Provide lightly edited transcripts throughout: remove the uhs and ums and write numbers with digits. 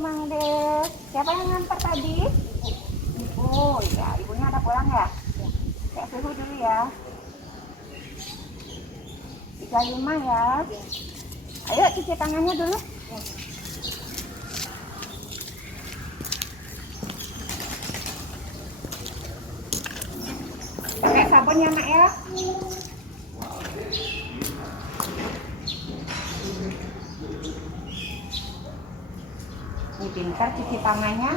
Mang Des. Siapa yang ngantar tadi? Oh iya, ibunya ada pulang ya? Cek suhu dulu ya. 35 ya. Ayo cuci tangannya dulu. Pakai sabun ya nak ya. Ini pintar cuci tangannya.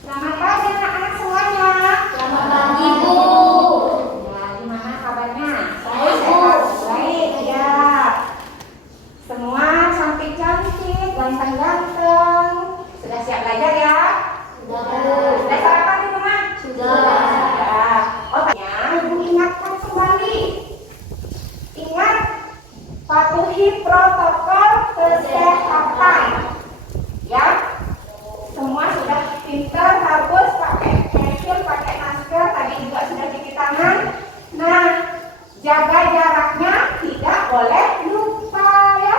Selamat pagi anak-anak semuanya. Selamat pagi, Bu. Ya, gimana kabarnya? Baik, Bu. Baik ya. Semua cantik-cantik, ganteng-ganteng. Sudah siap belajar ya? Sudah, Bu. Sudah sarapan di rumah? Sudah. Sudah. Oh, ya, Ibu ingatkan kembali. Ingat, patuhi protokol kesehatan. Ya, semua sudah pintar, harus pakai face shield, pakai masker. Tadi juga sudah cuci tangan. Nah, jaga jaraknya, tidak boleh lupa ya.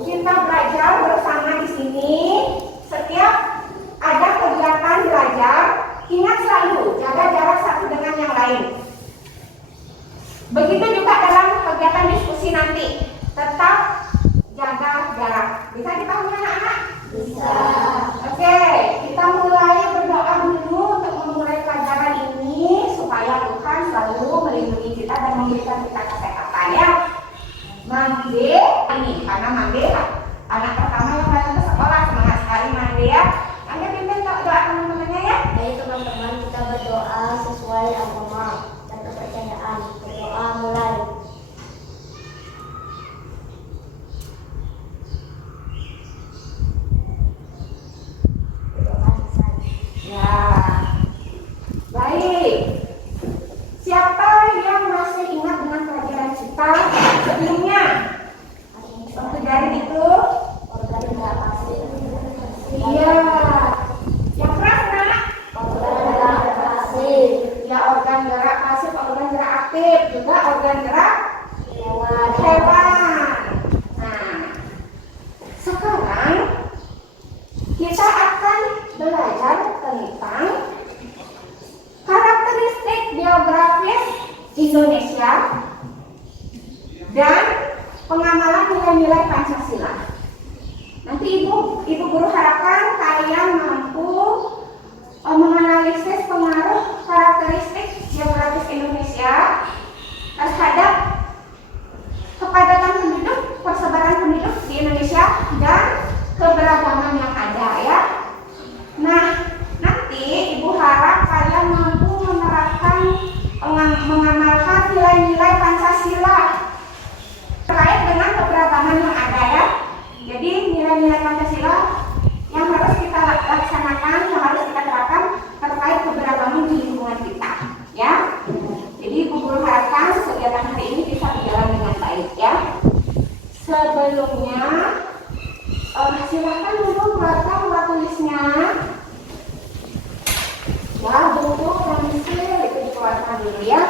Kita belajar bersama di sini. Setiap ada kegiatan belajar, ingat selalu jaga jarak satu dengan yang lain. Begitu juga dalam kegiatan diskusi nanti, tetap jaga jarak. Bisa dipahami anak-anak? Bisa. Oke, kita mulai berdoa dulu untuk memulai pelajaran ini supaya Tuhan selalu melindungi kita dan memberikan kita kesehatan ya. Mande ini karena Mande anak pertama yang datang ke sekolah, semangat sekali Mande ya. Mande pimpin doa teman-temannya ya. Ayo teman-teman, kita berdoa sesuai agama dan kepercayaan. Berdoa mulai. Berdoa selesai. Ya, baik. Siapa yang masih ingat dengan pelajaran kita sebelumnya? Waktu dari itu? Organ gerak pasif. Iya. Yang keras nak? Organ gerak pasif. Ya, organ gerak pasif, organ gerak aktif, juga organ gerak Hewan. hewan. Nah, sekarang kita akan belajar tentang karakteristik biografis Indonesia dan pengamalan nilai-nilai Pancasila. Nanti ibu guru harapkan kalian mampu menganalisis pengaruh karakteristik geografis Indonesia terhadap kepadatan penduduk, persebaran penduduk di Indonesia dan keberagaman yang ada ya. Nah, nanti ibu harap kalian mampu menerapkan mengamalkan nilai-nilai Pancasila terkait dengan keberagaman yang ada ya. Jadi nilai-nilai Pancasila yang harus kita laksanakan, yang harus kita terapkan terkait keberagaman di lingkungan kita ya. Jadi ibu guru harapkan kegiatan hari ini bisa berjalan dengan baik ya. Sebelumnya silakan dulu keluarkan buku tulisnya ya, buku pensil itu dikeluarkan dulu ya.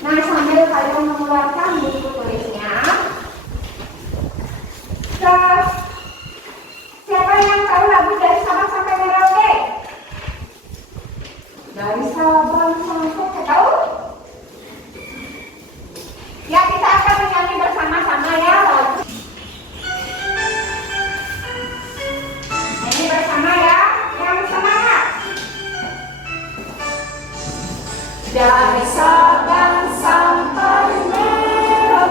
Nah, sambil kalian mengeluarkan buku tulisnya, siapa yang tahu lagu dari Sabang sampai Merauke? Dari Sabang sampai tahu? Ya, kita akan menyanyi bersama-sama ya lagu. Nyanyi bersama ya, yang semangat. Dari Sabang sampai Merauke.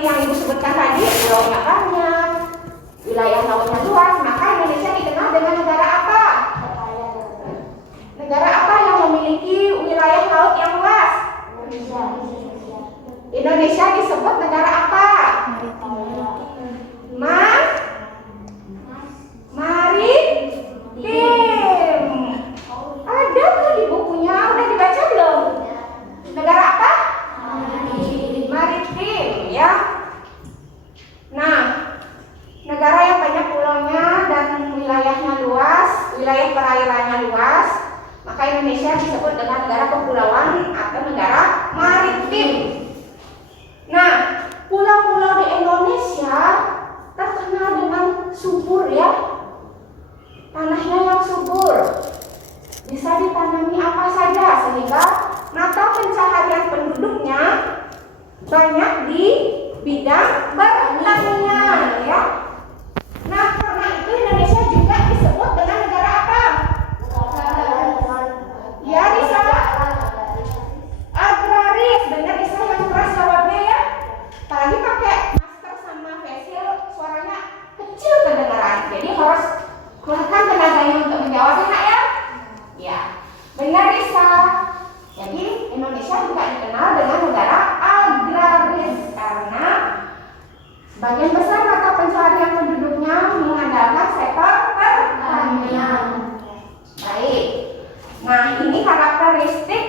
seperti yang Ibu sebutkan tadi, pulaunya banyak, wilayah lautnya luas, maka Indonesia dikenal dengan negara apa? Negara apa yang memiliki wilayah laut yang luas? Indonesia disebut negara apa? Maritim. Ada tuh di bukunya, udah dibaca belum? Negara apa? Maritim, ya. Nah, negara yang banyak pulaunya dan wilayahnya luas, wilayah perairannya luas, maka Indonesia disebut dengan negara kepulauan atau negara maritim. Nah, pulau-pulau di Indonesia terkenal dengan subur, ya. Tanahnya yang subur, bisa ditanami apa saja sehingga mata pencaharian penduduknya banyak di bidang pertanian, ya. Nah, karena itu Indonesia juga disebut dengan negara apa? Ya, bisa agraris. Benar, bisa yang keras jawabnya, ya. Apalagi pakai masker sama facial, suaranya kecil kedengaran. Jadi harus keluarkan tenaganya untuk menjawab, Nak, ya. Ya, benar, Risa. Jadi Indonesia juga dikenal dengan negara agraris karena sebagian besar mata pencaharian penduduknya mengandalkan sektor pertanian. Baik. Nah, ini karakteristik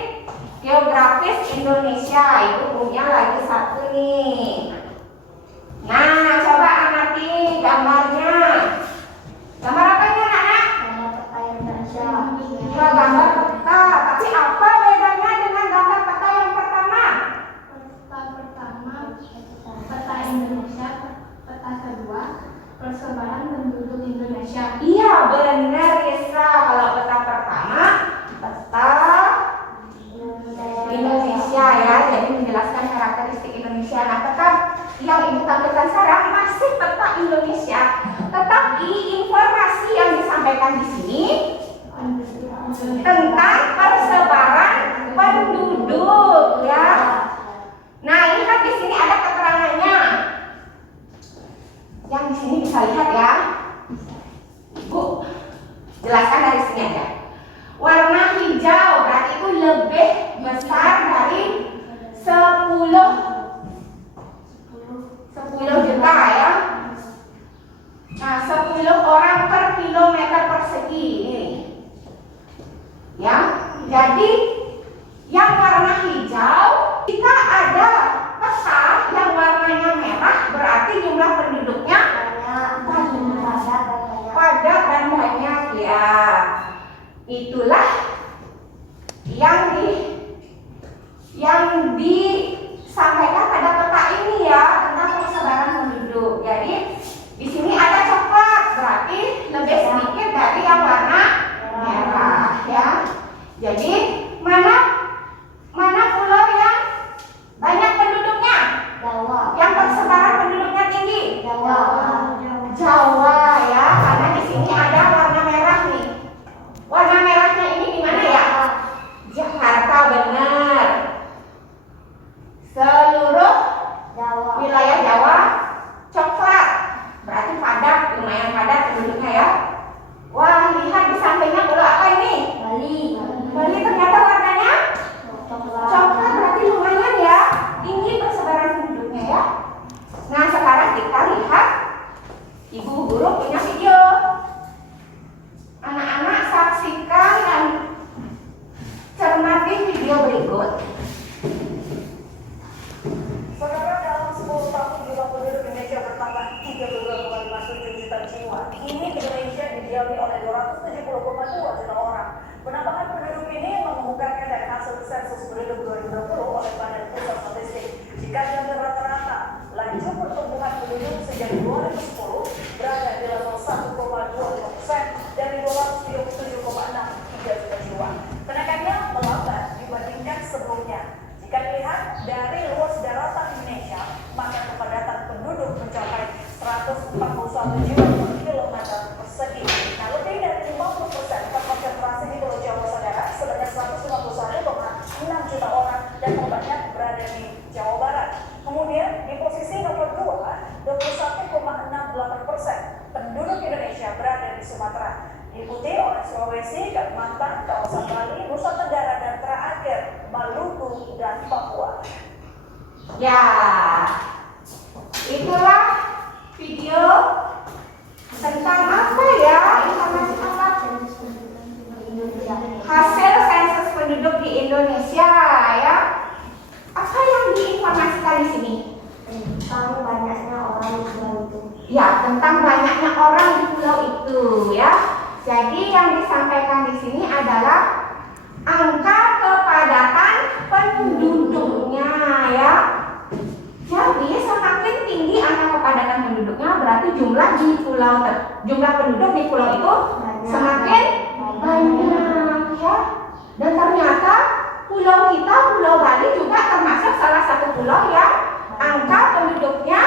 geografis Indonesia. Ibu punya lagi satu nih. Nah, coba amati gambarnya. Gambar apa ini, anak-anak? Ya, gambar peta. Tapi apa bedanya dengan gambar peta yang pertama? Peta Indonesia, peta kedua, persebaran penduduk Indonesia. Iya, benar, Risa. Kalau peta pertama, peta Indonesia, ya. Jadi menjelaskan karakteristik Indonesia. Nah, peta yang Ibu tampilkan sekarang masih peta Indonesia, tetapi informasi yang disampaikan di sini tentang persebaran penduduk, ya. Nah, ini kan di sini ada keterangannya. Yang di sini bisa lihat, ya. Ibu jelaskan dari sini aja. Warna hijau berarti itu lebih besar dari 10 juta, ya. Nah, 10 orang per kilometer persegi ini. Ya, jadi yang warna hijau, jika ada peta yang warnanya merah, berarti jumlah penduduknya padat dan banyak, ya. Itulah yang disampaikan pada peta ini, ya, tentang persebaran penduduk. Jadi di sini ada coklat, berarti lebih sedikit dari yang warna merah, ya. Jadi mana pulau yang banyak penduduknya? Yang persebaran penduduknya tinggi? Jawa, ya. Karena di sini ada warna merah nih. Warna merahnya ini di mana, ya? Jakarta, benar. Seluruh wilayah Jawa coklat, berarti padat, lumayan padat penduduknya, ya. Wah, lihat di sampingnya pulau apa ini? Bali ternyata warnanya coklat, berarti lumayan, ya, tinggi persebaran penduduknya, ya. Nah, sekarang kita lihat, ibu guru punya video. Anak-anak saksikan dan cermati video berikut. Saudara, dalam 10 tahun jumlah penduduk Indonesia bertambah 32,57 juta jiwa. Kini Indonesia didiami oleh 270,2 juta orang. Penambahan penduduk ini mengemukakan dari hasil sensus penduduk 2020 oleh Badan Pusat Statistik. Jika diambil rata-rata, laju pertumbuhan penduduk sejak 2010 berada di level 1,25% dari 237,63 juta jiwa. Kenaikannya melambat dibandingkan sebelumnya. Jika dilihat dari luas daratan Indonesia, maka kepadatan penduduk mencapai 141 jiwa per kilometer persegi. Nah, lebih dari 50% terkonsentrasi di Pulau Jawa, saudara, sebanyak 151,6 juta orang, dan terbanyak berada di Jawa Barat. Kemudian di posisi nomor 2, 21,68% penduduk Indonesia berada di Sumatera, diikuti oleh Sulawesi, Kalimantan, kawasan Bali, Nusa Tenggara, dan terakhir Maluku dan Papua. Ya, itulah video tentang apa ya, informasi apa? Hasil sensus penduduk di Indonesia ya. Apa yang diinformasikan di sini? Tentang banyaknya orang di pulau itu. Ya, tentang banyaknya orang di pulau itu ya. Jadi yang disampaikan di sini adalah angka kepadatan penduduknya ya. Jadi semakin tinggi angka kepadatan penduduknya berarti jumlah penduduk di pulau itu semakin banyak ya. Dan ternyata pulau kita, Pulau Bali juga termasuk salah satu pulau yang angka penduduknya,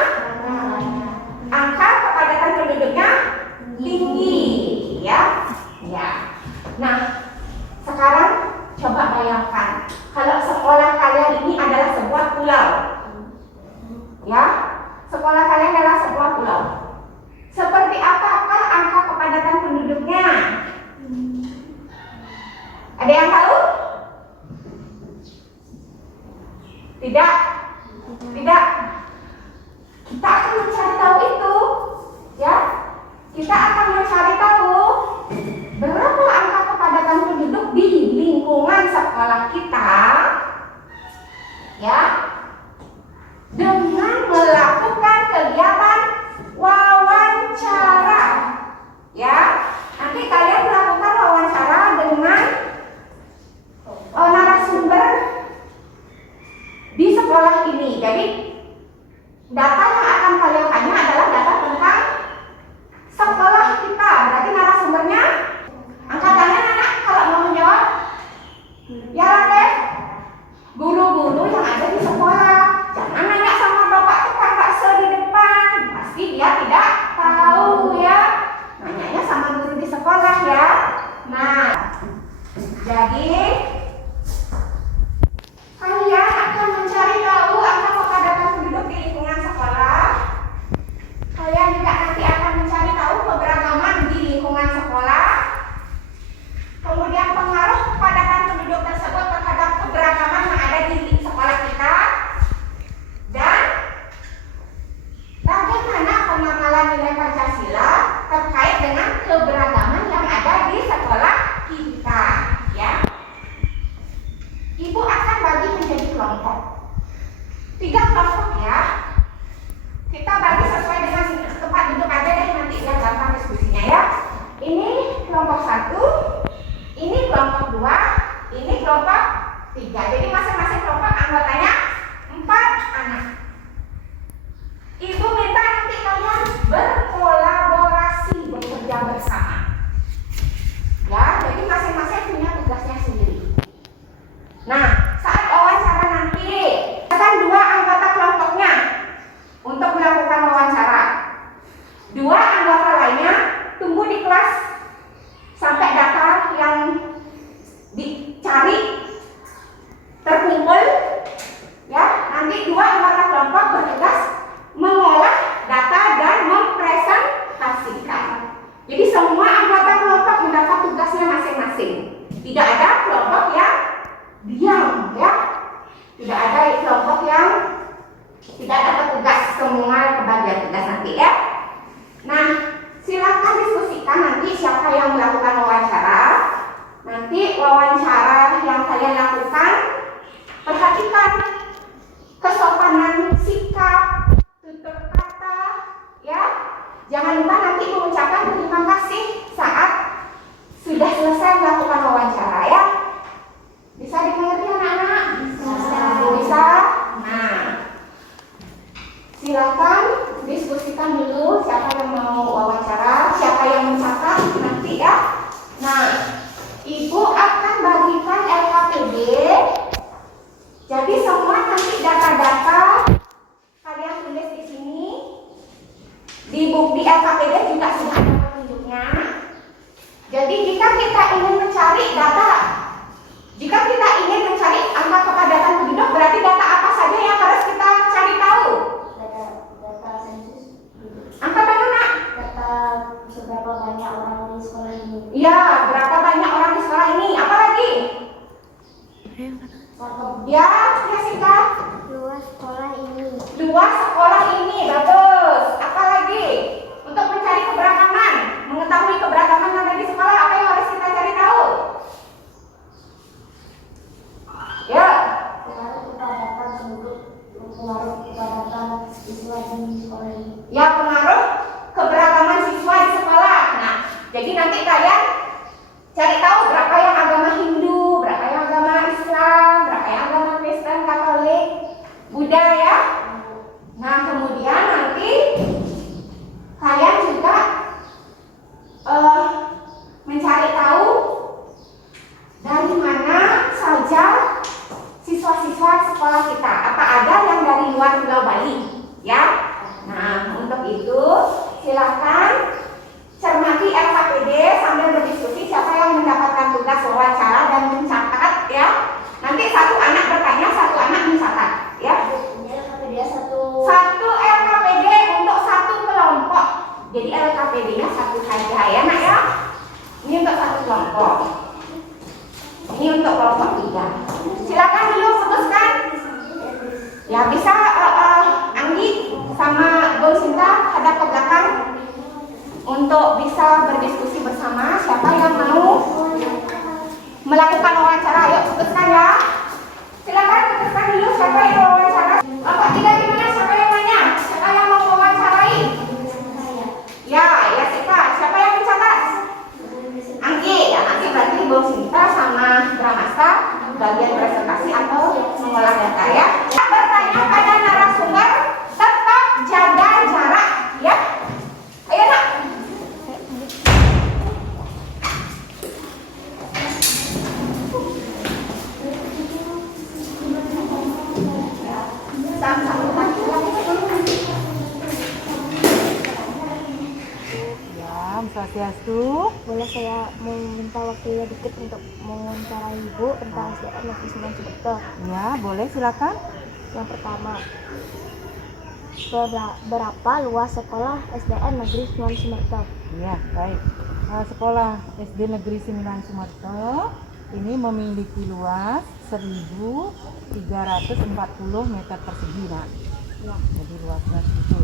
angka kepadatan penduduknya tinggi ya. Ya. Nah, sekarang coba bayangkan kalau sekolah kalian ini adalah sebuah pulau. Ya, sekolah kalian adalah sebuah pulau. Seperti apakah angka kepadatan penduduknya? Ada yang tahu? Tidak? Tidak? Kita akan mencari tahu itu. Ya, kita akan mencari tahu berapa angka kepadatan penduduk di lingkungan sekolah kita. Ya, dengan melakukan kegiatan wawancara. Ya, nanti kalian melakukan wawancara dengan narasumber di sekolah ini. Jadi data yang akan kalian tanya adalah data tentang sekolah kita. Berarti narasumbernya angkat tangan anak kalau mau menjawab. Ya, Raden. Guru-guru yang ada di sekolah. Jangan nanya sama bapak tukang bakso di depan. Pasti dia tidak tahu ya. Nanyanya sama guru di sekolah ya. Nah, jadi kalian akan mencari tahu angka kepadatan penduduk di lingkungan sekolah. Kalian juga nanti akan mencari tahu keberagaman di lingkungan sekolah. Kemudian pengaruh kepadatan penduduk tersebut terhadap keberagaman yang ada di sekolah kita. Dan bagaimana pengenalan nilai Pancasila terkait dengan keberagaman yang ada di sekolah kita, ya. Ibu akan bagi menjadi kelompok. 3 kelompok ya. Kita bagi sesuai dengan tempat duduk aja deh, nanti biar gampang diskusinya ya. Ini kelompok 1, ini kelompok 2, ini kelompok 3. Jadi masing-masing kelompok anggotanya 4 anak. Ibu minta nanti kalian berkolaborasi, bekerja bersama. Ya, jadi masing-masing punya tugasnya sendiri. Nah, saat wawancara nanti, akan 2 anggota kelompoknya untuk melakukan wawancara. 2 anggota lainnya tunggu di kelas sampai data yang dicari terkumpul. Ya, nanti 2 anggota kelompok bertugas mengolah data dan mempresentasikan. Jadi semua anggota kelompok mendapat tugasnya masing-masing. Tidak ada kelompok yang diam, ya. Tidak ada kelompok yang tidak dapat tugas, semua kebagian tugas nanti ya. Nah, silakan diskusikan nanti siapa yang melakukan wawancara. Nanti wawancara yang kalian lakukan, perhatikan kesopanan sikap, tutur kata, ya. Jangan lupa nanti mengucapkan terima kasih saat sudah selesai melakukan wawancara ya. Bisa dimengerti anak-anak? Bisa. Nah, silakan diskusikan dulu siapa yang mau wawancara, siapa yang mencatat nanti ya. Nah, ibu akan bagikan LKPD. Jadi semua nanti data-data kalian tulis di sini. Di buku LKPD juga sudah ada petunjuknya. Jadi jika kita ingin mencari data, jika kita ingin mencari angka kepadatan penduduk, berarti data apa saja yang harus kita cari tahu? Ya, Jessica. Luas sekolah ini. Luas sekolah ini, bagus. Apa lagi? Untuk mencari keberagaman, mengetahui keberagaman yang ada di sekolah, apa yang harus kita cari tahu? Ya, Pengaruh kepadatan penduduk. Pengaruh kepadatan siswa di sekolah ini. ya pengaruh keberagaman siswa di sekolah. Nah, jadi nanti kalian cari tahu berapa yang agama Hindu, berapa yang agama Islam, berapa yang agama Kristen, Katolik, Buddha ya. Nah, kemudian nanti kalian juga mencari tahu dari mana saja siswa-siswa sekolah kita. Apa ada yang dari luar Pulau Bali, ya? Nah, untuk itu silakan cermati LKPD sambil berdiskusi siapa yang mendapatkan tugas wawancara dan mencatat, ya. Nanti satu anak bertanya, satu anak mencatat, ya. Ini dia satu. Satu LKPD untuk satu kelompok. Jadi LKPD-nya satu saja ya nak ya. Ini untuk satu kelompok. Ini untuk kelompok 3. Silakan dulu putuskan. Ya bisa Anggi sama Bu Sinta hadap ke belakang untuk bisa berdiskusi bersama siapa yang mau melakukan wawancara. Ayo putuskan ya. Silakan putuskan dulu siapa yang mau wawancara. Kelompok 3 gimana? Siapa yang nanya? Siapa yang mau mewawancarai? Ya, ya Sinta. Siapa yang mencatat? Anggi. Ya nanti berarti Bu Sinta sama Dramasta bagian presentasi atau mengolah data ya. Bertanya pada narasumber, tetap jaga jarak ya. Ayo nak. Om Swastiastu. Boleh saya meminta waktunya dikit untuk mewawancarai Ibu tentang SDN Negeri Sembilan Sumerta? Ya, boleh silakan. Yang pertama, berapa luas sekolah SDN Negeri Sembilan Sumerta? Ya, baik. Sekolah SD Negeri 9 Sumerta ini memiliki luas 1.340 meter persegi, Nak. Ya. Jadi luasnya itu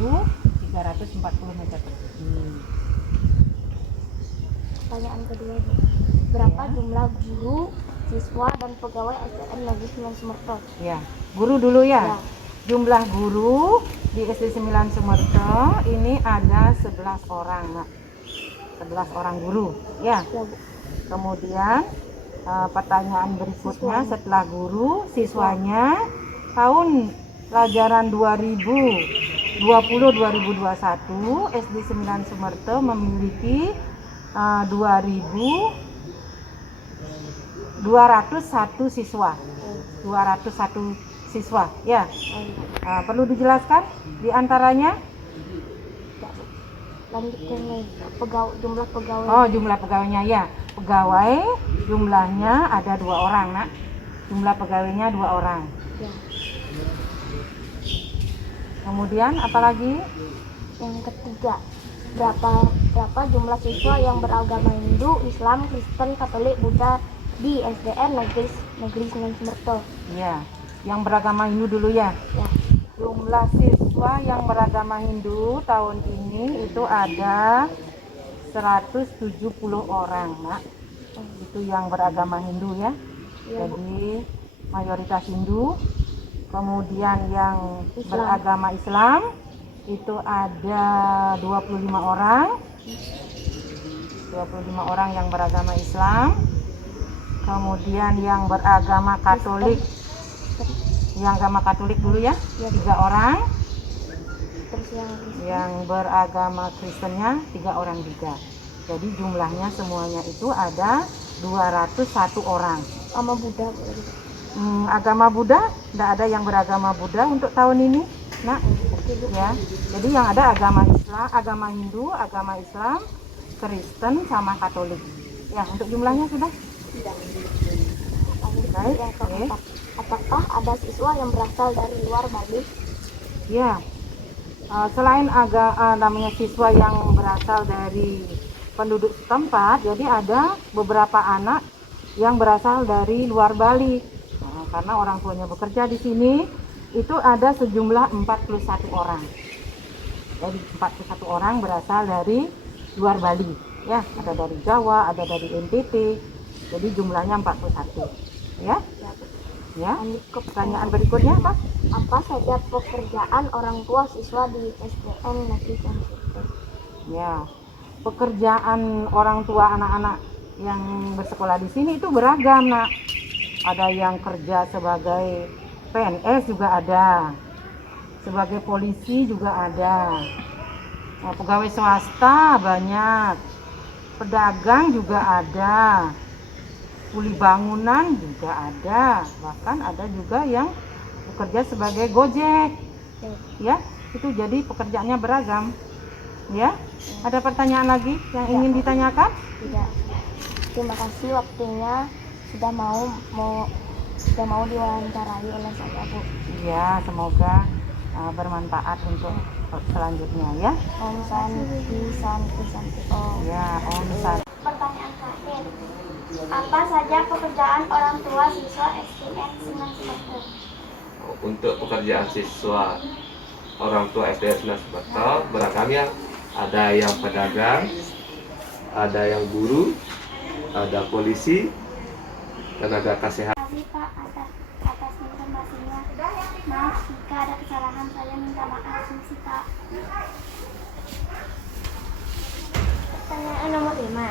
1.340 meter persegi. Pertanyaan kedua, Bu. Berapa jumlah guru, siswa, dan pegawai SDN Negeri Sembilan Sumerta? Ya, guru dulu ya. Ya. Jumlah guru di SD 9 Sumerta ini ada 11 orang, Nak. 11 orang guru, ya. Ya, Bu. Kemudian pertanyaan berikutnya, Siswanya. setelah guru, siswanya tahun pelajaran 2020-2021 SD 9 Sumerta memiliki 2.201 siswa. 201 siswa, ya. Perlu dijelaskan di antaranya? Lanjut ke nih, jumlah pegawai. Oh, jumlah pegawainya ya. Pegawai jumlahnya ada 2 orang, Nak. Jumlah pegawainya 2 orang. Ya. Kemudian apalagi? Yang ketiga, berapa jumlah siswa yang beragama Hindu, Islam, Kristen, Katolik, Buddha di SDN Negeri Sembilan Sumerta? Ya, yang beragama Hindu dulu ya. Ya. Jumlah siswa yang beragama Hindu tahun ini itu ada 170 orang, Nak. Itu yang beragama Hindu ya. Ya, Bu. Jadi mayoritas Hindu. Kemudian yang Islam. beragama Islam itu ada 25 orang. 25 orang yang beragama Islam. Kemudian yang beragama Katolik, yang agama Katolik dulu ya, 3 orang. Terus Yang beragama Kristennya 3 orang juga. Jadi jumlahnya semuanya itu ada 201 orang. sama Buddha, boleh gitu. Agama Buddha, tidak ada yang beragama Buddha untuk tahun ini, Nak. Ya, jadi yang ada agama Islam, agama Hindu, agama Islam, Kristen, sama Katolik. Ya, untuk jumlahnya sudah. Lanjut ke Baik, yang oke. keempat. Apakah ada siswa yang berasal dari luar Bali? Ya, selain namanya siswa yang berasal dari penduduk setempat, jadi ada beberapa anak yang berasal dari luar Bali. karena orang tuanya bekerja di sini. Itu ada sejumlah 41 orang. Jadi 41 orang berasal dari luar Bali, ya, ada dari Jawa, ada dari NTT. Jadi jumlahnya 41, ya. Ya. Lanjut ke Pertanyaan berikutnya apa? apa saja pekerjaan orang tua siswa di SDN Negeri Cangkuter? Ya, pekerjaan orang tua anak-anak yang bersekolah di sini itu beragam, nak. Ada yang kerja sebagai PNS juga ada, sebagai polisi juga ada, pegawai swasta banyak, pedagang juga ada, kuli bangunan juga ada, bahkan ada juga yang bekerja sebagai Gojek, ya. Itu jadi pekerjaannya beragam, ya. Ada pertanyaan lagi yang ingin ditanyakan? Tidak. Terima kasih waktunya sudah mau diwawancarai oleh saya, Bu. Ya, semoga bermanfaat untuk selanjutnya, ya. Om Santi Santi Santi Om. Ya, Om Santi. Pertanyaan terakhir. Apa saja pekerjaan orang tua siswa SDN Senang Sumatera? Untuk pekerjaan siswa orang tua SDN Senang Sumatera beragam ya. Ada yang pedagang, ada yang guru, ada polisi, tenaga kesehatan. Terima kasih Pak atas informasinya. Maaf jika ada kesalahan, saya minta maaf. Misi Pak. Pertanyaan nomor 5.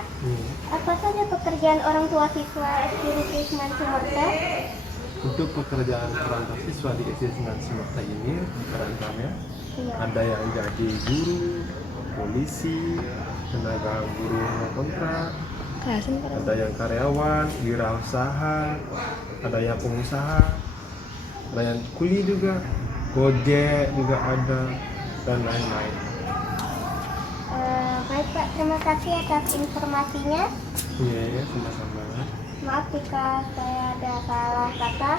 Apa saja pekerjaan orang tua siswa SD Negeri Senang Sumatera? Untuk pekerjaan orang tua siswa di SD Senang Sumatera ini beragam ya. Ada yang jadi guru, polisi, tenaga guru kontrak, ada yang karyawan, wirausaha, ada yang pengusaha, ada yang kuli juga, Gojek juga ada, dan lain-lain. Baik Pak, terima kasih atas informasinya. Iya, ya, sama-sama. Maaf jika saya ada salah kata.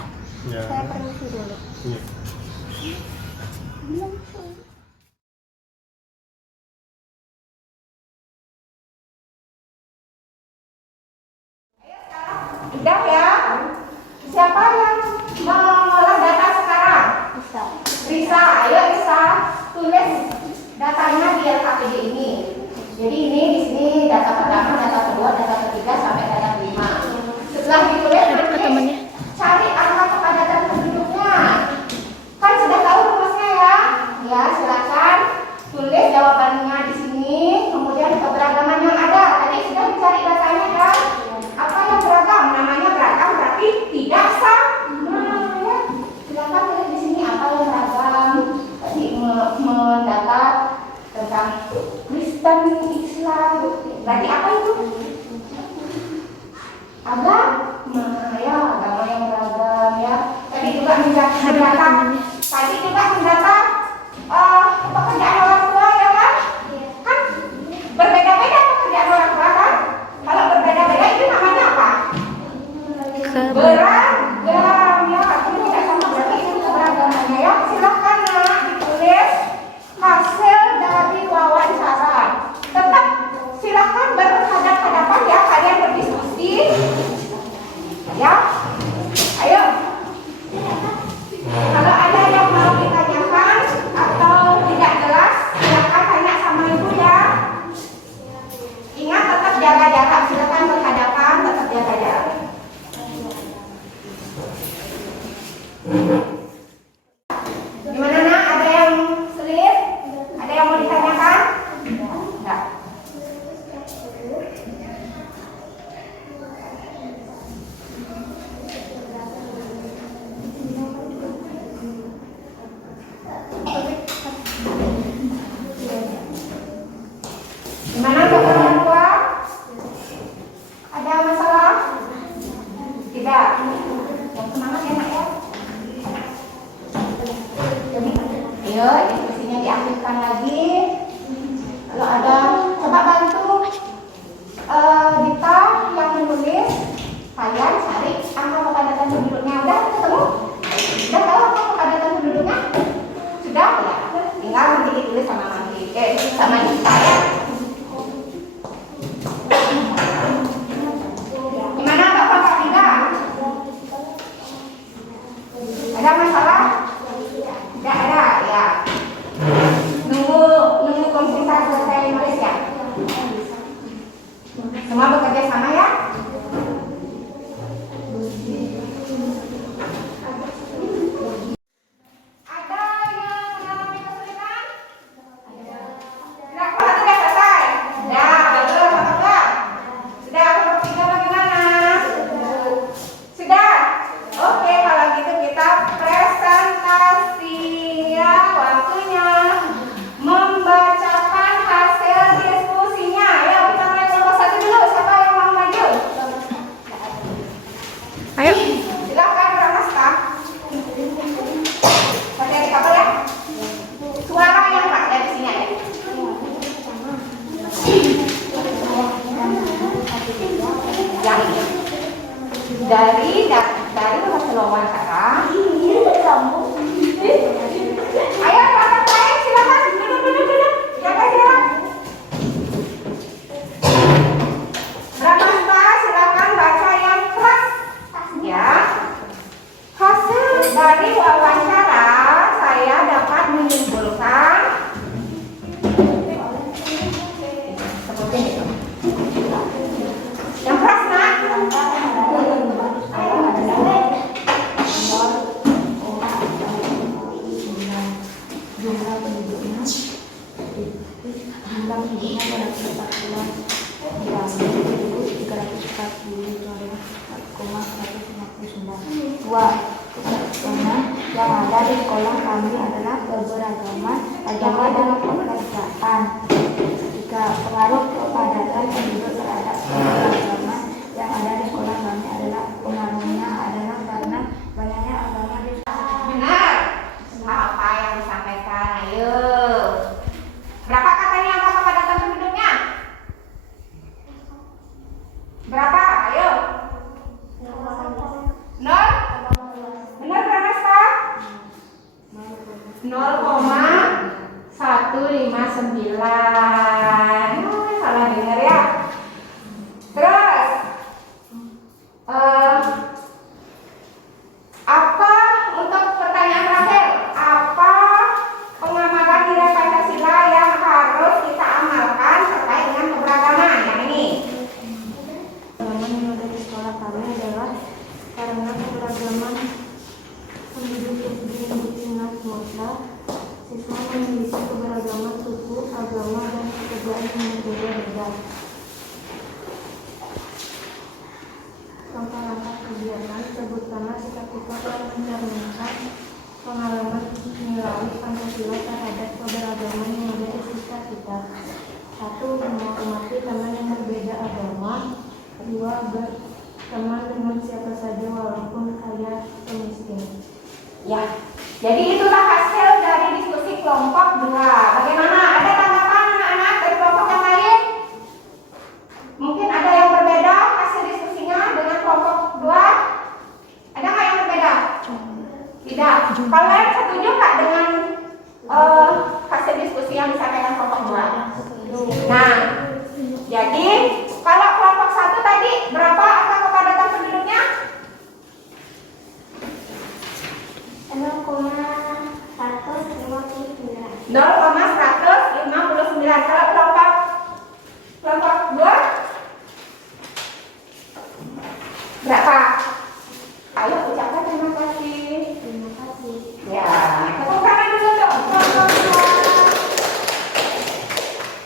Ya. Saya permisi dulu. Iya. Sudah ya. Siapa yang mengolah data sekarang? Bisa. Risa, ayo Risa, tulis datanya di LKPD ini. Jadi ini di sini data pertama, data kedua, data ketiga sampai data kelima. Setelah ditulis nanti cari angka kepadatan penduduknya. Kan sudah tahu rumusnya ya? Ya, silakan tulis jawabannya di sini. Kemudian keberagaman yang ada. Tadi sudah dicari datanya kan? Apa yang beragam? Namanya beragam berarti tidak sama. Ya. Silakan tulis di sini apa yang beragam. Tadi mendata tentang Kristen, Islam. Berarti apa itu? Agama, ya, agama yang beragam ya. Tadi juga mendata. Tadi juga mendata pekerjaan orang tua ya kan? Kan berbeda-beda pekerjaan orang tua kan? Kalau berbeda-beda itu namanya apa? Beragam ya. Itu tidak sama berarti itu keberagamannya ya. Silakan nak ditulis hasil dari wawancara. Tetap silakan berhadapan-hadapan ya, kalian berdiskusi. Ya. Ayo. Kalau ada yang mau ditanyakan atau tidak jelas, silakan tanya sama ibu ya. Ingat tetap jaga jarak, silakan berhadapan, tetap jaga jarak. Gimana nak? Ada yang sulit? Ada yang mau ditanyakan? Enggak. Gimana dokter orang tua? Ada masalah? Tidak. Yang semangat ya nak ya. Ayo, diskusinya diaktifkan lagi. Kalau ada, coba bantu Dita yang menulis. Kalian cari angka kepadatan penduduknya. Udah ketemu? Udah tahu angka kepadatan penduduknya? Sudah ya. Tinggal nanti ditulis sama Mami. Sama Dita ya. Gimana Bapak Pak Dita? Dari wawancara saya dapat menyimpulkan seperti itu. Yang keras nak? Jumlah penduduknya Dua, yang ada di sekolah kami adalah keberagaman agama dan kepercayaan. Tiga, pengaruh kepadatan penduduk terhadap keberagaman yang ada di sekolah kami adalah pengaruhnya adalah karena banyaknya agama di Benar. Apa yang disampaikan? Ayo. Berapa katanya angka kepadatan penduduknya? Berapa? Ayo. 0? Benar berapa, Pak? 0,159. Salah dengar ya. Terus apa untuk pertanyaan terakhir? Apa pengamatan nilai Pancasila yang harus kita amalkan terkait dengan keberagaman? Yang ini. Pengalaman yang ada di sekolah kami adalah karena keberagaman penduduk SD Negeri Sumatera, siswa memiliki keberagaman suku, agama, dan pekerjaan yang berbeda-beda. Langkah-langkah kegiatan terutama sikap-sikap yang mencerminkan pengalaman nilai Pancasila terhadap keberagaman yang ada di sekitar kita. 1. Menghormati teman yang berbeda agama. 2. Berteman dengan siapa saja walaupun kaya atau miskin. Ya. Jadi itulah hasil dari diskusi kelompok 2. Bagaimana? Ada tanggapan anak-anak dari kelompok yang lain? Mungkin ada yang berbeda hasil diskusinya dengan kelompok 2? Ada nggak yang berbeda? Tidak. Kalian setuju nggak dengan hasil diskusi yang disampaikan kelompok 2? Nah, jadi kalau kelompok 1 tadi berapa angka kepadatan penduduknya? 0,159. 0,159. Kalau kelompok 2 berapa? Ayo ucapkan terima kasih. Terima kasih. Ya, tepuk tangan dulu dong. Kelompok 2.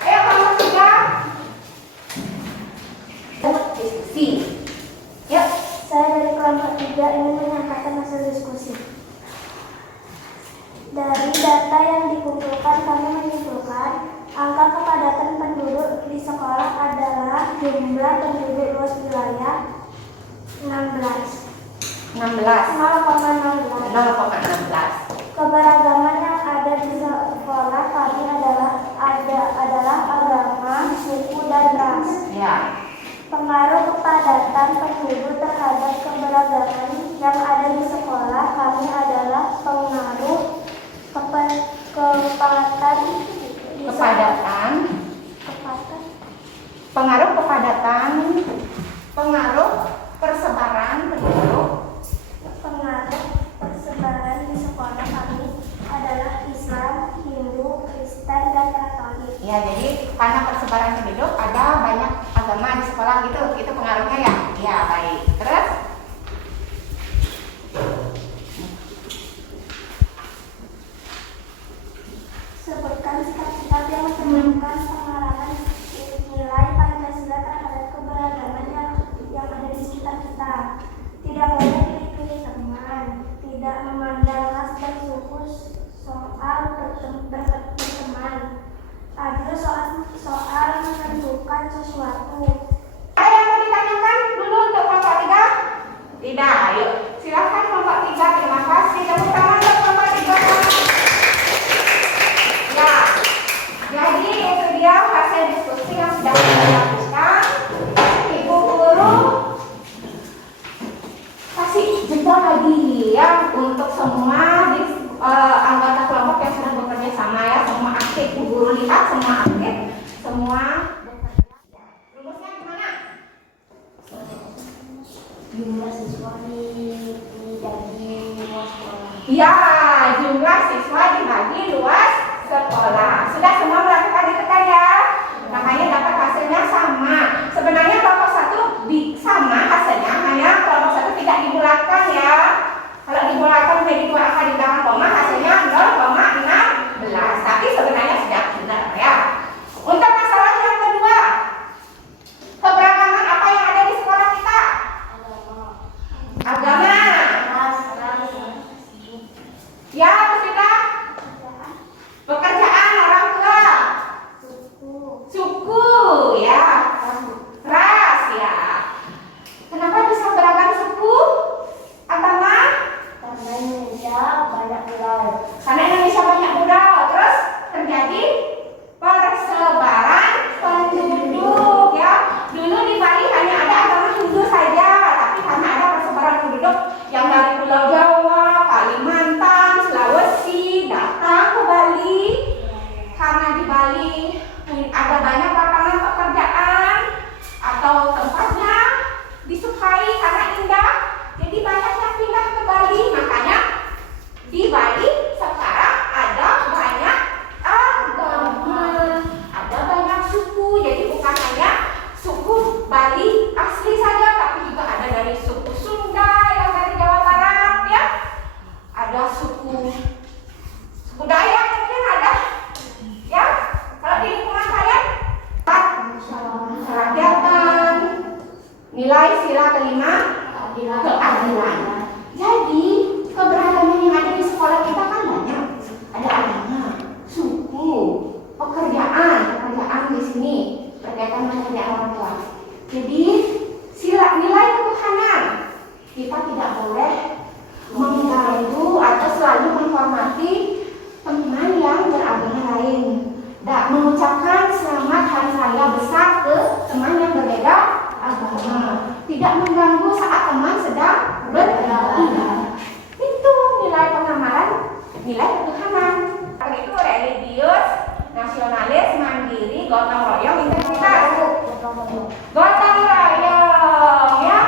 Ayo kelompok 3. Diskusi. Yuk. Saya dari kelompok 3 ingin menyampaikan hasil diskusi. Dari data yang dikumpulkan, kami menyimpulkan angka kepadatan penduduk di sekolah adalah jumlah penduduk luas wilayah 16. 0,16. Keberagaman yang ada di sekolah kami adalah agama, suku, dan ras. Ya. Pengaruh kepadatan penduduk terhadap keberagaman yang ada di sekolah kami adalah pengaruh pengaruh kepadatan, pengaruh persebaran penduduk. Pengaruh persebaran di sekolah kami adalah Islam, Hindu, Kristen, dan Katolik. Ya, jadi karena persebaran penduduk ada banyak agama di sekolah gitu, itu pengaruhnya ya. Ya, baik. Terus Sebutkan sikap-sikap yang mencerminkan pengalaman nilai Pancasila terhadap keberagaman yang ada di sekitar kita. Tidak boleh pilih-pilih teman, tidak memandang ras dan suku soal berteman, adil soal menentukan sesuatu. ada yang mau ditanyakan dulu untuk kelompok 3? Tidak, ayo. Silakan kelompok 3, terima kasih. Tepuk tangan untuk kelompok 3. Ya, jadi itu dia hasil diskusi yang sudah kita lakukan. Ibu guru kasih jeda lagi ya untuk semua anggota kelompok yang sudah bekerja sama ya, semua aktif. Bu guru lihat semua aktif, semua bekerja. Rumusnya gimana? Jumlah siswa dibagi luas sekolah. Ya, jumlah siswa dibagi luas sekolah. Sudah semua melakukan itu kan ya? Makanya dapat hasilnya sama. Sebenarnya kelompok 1 sama hasilnya, hanya kelompok 1 tidak dibulatkan ya. Kalau dibulatkan menjadi 2 angka di belakang koma, hasilnya 0,16. Tapi sebenarnya sudah benar ya. Untuk masalah yang kedua, keberagaman apa yang ada di sekolah kita? Agama. Ya, sudah. Pekerjaan orang tua. Suku, ya. Ras, ya. Kenapa bisa beragam suku? Agama? Karena Indonesia banyak pulau. Karena Indonesia banyak pulau. Terus terjadi persebaran penduduk, ya. Dulu di Bali hanya ada agama Hindu saja, tapi karena ada persebaran penduduk yang dari Pulau Jawa, Kalimantan, Sulawesi datang ke Bali. Karena di Bali ada banyak lapangan pekerjaan atau tempatnya disukai karena indah, jadi banyak yang pindah ke Bali. Makanya di Bali sekarang ada banyak agama, ada banyak suku. Jadi bukan hanya suku Bali asli saja, tapi juga ada dari suku Sunda yang dari Jawa Barat, ya. Ada suku Dayak mungkin ada, ya. Kalau di lingkungan kalian, kerakyatan, nilai sila kelima, keadilan. Jadi keberagaman yang ada di sekolah kita kan banyak. Ada agama, suku, pekerjaan di sini berkaitan dengan pekerjaan orang tua. Jadi sila nilai ketuhanan, kita tidak boleh mengganggu atau selalu menghormati teman yang beragama lain. Dan mengucapkan selamat hari raya besar ke teman yang berbeda agama. Tidak mengganggu saat teman sedang beribadah. Itu nilai pengamalan, nilai ketuhanan. Itu religius, nasionalis, mandiri, gotong royong, integritas. Gotong royong, ya.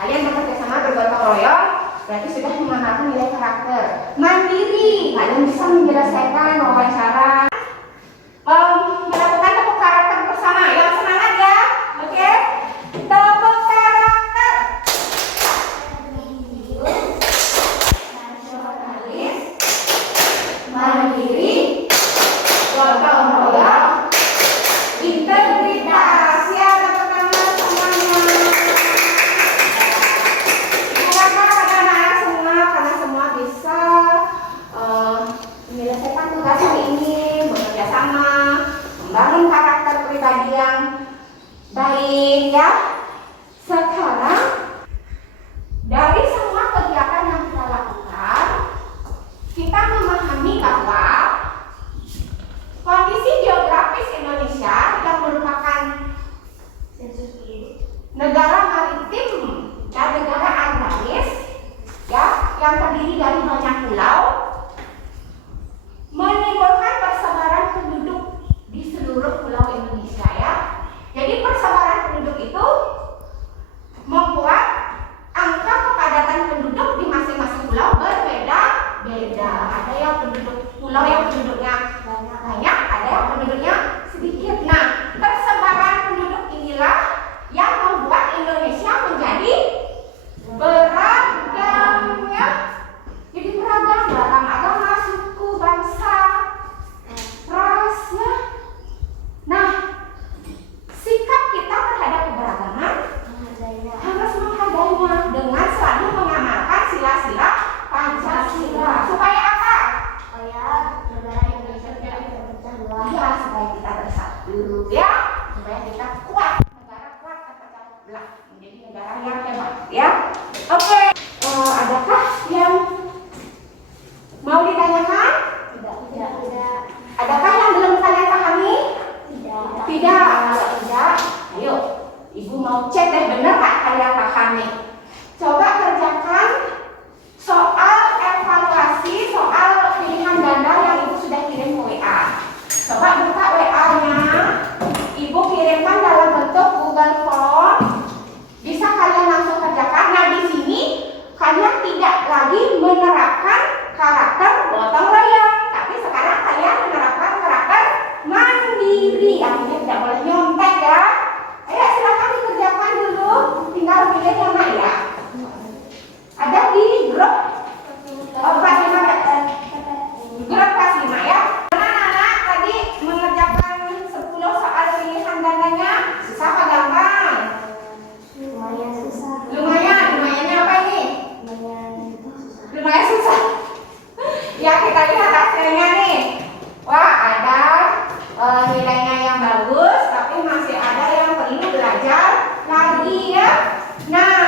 Kalian bekerja sama bergotong royong, berarti sudah mengenalkan nilai karakter. Mandiri, kalian bisa menyelesaikan wawancara, melakukan tepuk karakter bersama. Yang semangat ya, oke? Tepuk karakter. Nasionalis, mandiri, gotong royong, integritas. Ya, tepuk tangan semuanya. Silakan anak-anak semua, karena semua bisa menyelesaikan tugas hari ini. menerapkan karakter gotong royong, tapi sekarang kalian menerapkan karakter mandiri, artinya tidak boleh nyontek ya. Ayo silakan dikerjakan dulu, tinggal pilih yang mana ya. Ada di grup kelas 5 grup kelas 5 ya. Anak-anak tadi mengerjakan 10 soal pilihan gandanya susah apa gampang? Lumayan susah. Lumayannya apa ini? Lumayan susah. Ya kita lihat hasilnya nih. Wah ada nilainya yang bagus, tapi masih ada yang perlu belajar lagi ya. Nah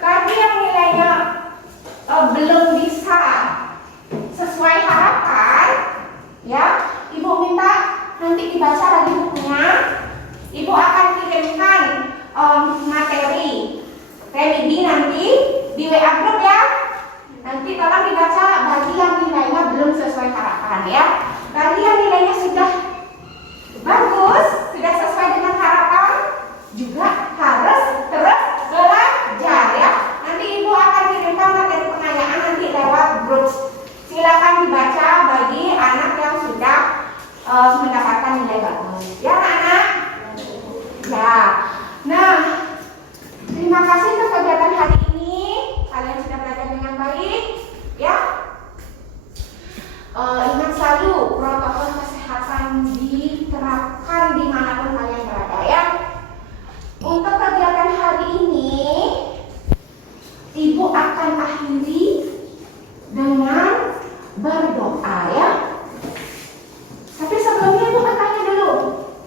tadi yang nilainya belum bisa sesuai harapan, ya ibu minta nanti dibaca lagi bukunya. Ibu akan kirimkan materi remedi nanti di WA group ya. Nanti tolong dibaca bagi yang nilainya belum sesuai harapan ya. Bagi yang nilainya sudah bagus, sudah sesuai dengan harapan, juga harus terus belajar ya. Nanti ibu akan kirimkan materi pengayaan nanti lewat grup. Silakan dibaca bagi anak yang sudah mendapatkan nilai bagus. Ya anak-anak? Ya. Nah, terima kasih untuk kegiatan hari ini. Kalian sudah belajar dengan baik, ya. Ingat selalu protokol kesehatan diterapkan dimanapun kalian berada ya. Untuk kegiatan hari ini, ibu akan akhiri dengan berdoa ya. Tapi sebelumnya ibu bertanya dulu,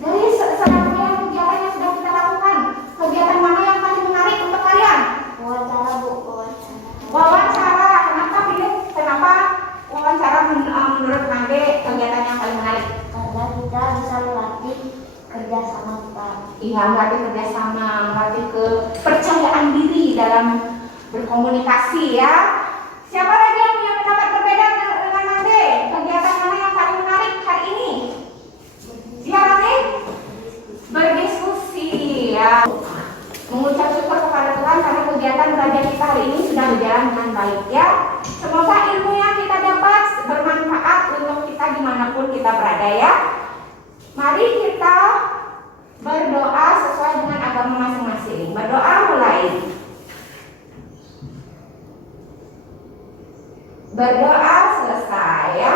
dari serangkaian kegiatan yang sudah kita lakukan, kegiatan mana yang paling menarik untuk kalian? Wawancara Bu, Wawancara. Kenapa wawancara menurut Mande kegiatan yang paling menarik? karena kita bisa melatih kerjasama kita. Iya, melatih kerjasama, melatih kepercayaan diri dalam berkomunikasi ya. Siapa lagi yang punya pendapat berbeda dengan Mande? Kegiatan mana yang paling menarik hari ini? Iya Mande? Berdiskusi ya. Mengucap syukur kepada Tuhan karena kegiatan belajar kita hari ini sudah berjalan dengan baik ya. Semoga ilmu yang kita dapat bermanfaat untuk kita dimanapun kita berada ya. Mari kita berdoa sesuai dengan agama masing-masing. Berdoa mulai. Berdoa selesai ya.